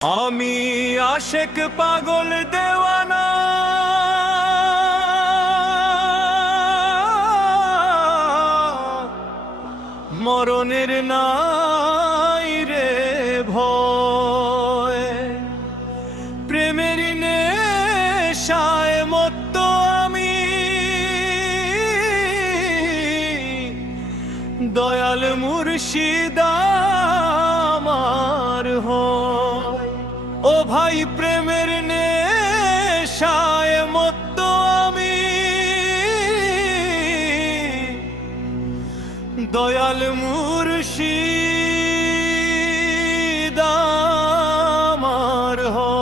আমি আশেক পাগল দেওয়ানা, মরণের নাই রে ভয়। প্রেমের নেশায় মত্ত আমি, দয়াল মুর্শিদ আমার হয়। ও ভাই প্রেমের নেশায় মত্ত আমি, দয়াল মুর্শিদ আমার হয়।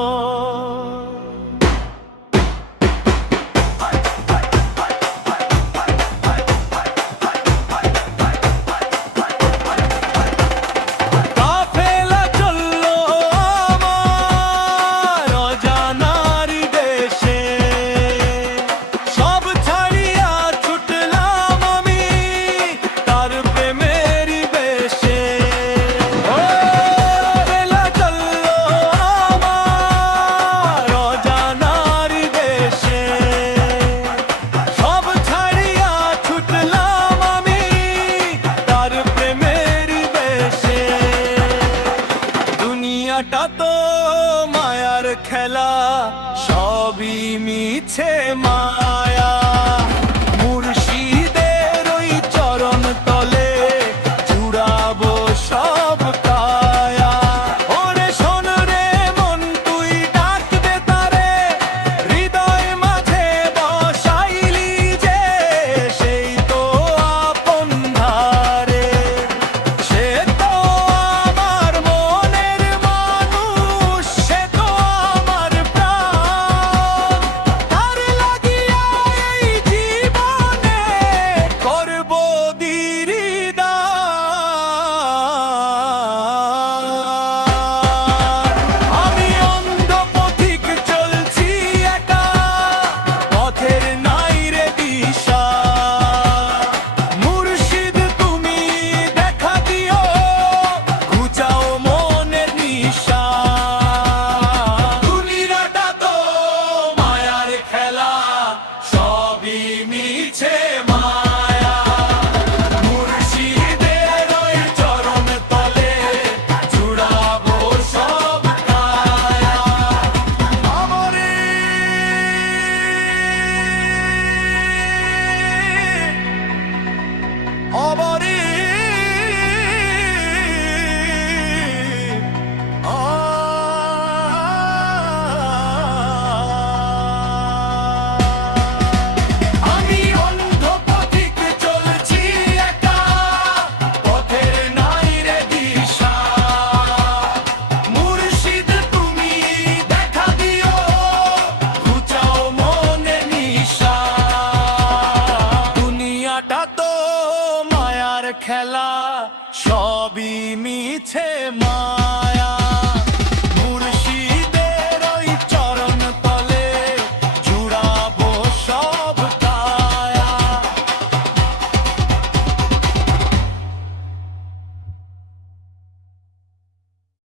দুনিয়াটা তো মায়ার খেলা, সবই মিছে মায়া। মুর্শিদের ওই চরণ তলে জুড়াবো সব কায়া। ওরে শোন রে মন, তুই ডাক দে তারে, হৃদয় মাঝে বসাইলি যে, সেই তো আপন ধারে। সে তো আমার মনের মানুষ, সে তো আমার প্রাণ। তার লাগিয়া এই জীবনে করব দিরিদার। আমি অন্ধ পথিক চলছি একা, পথের নাই রে দিশা। মুর্শিদ তুমি দেখা দিও, ঘুচাও মনের নিশা। দুনিয়াটা তো মায়ার খেলা, সবই মিছে মায়া। মুর্শিদের ওই চরণ তলে জুড়াবো সব কায়া। আমরে অবরে আমি অন্ধ পথিক চলছি একা, পথের নাই রে দিশা। মুর্শিদ তুমি দেখা দিও, ঘুচাও মনের নিশা। দুনিয়াটা তো মায়ার খেলা, সবই মিছে।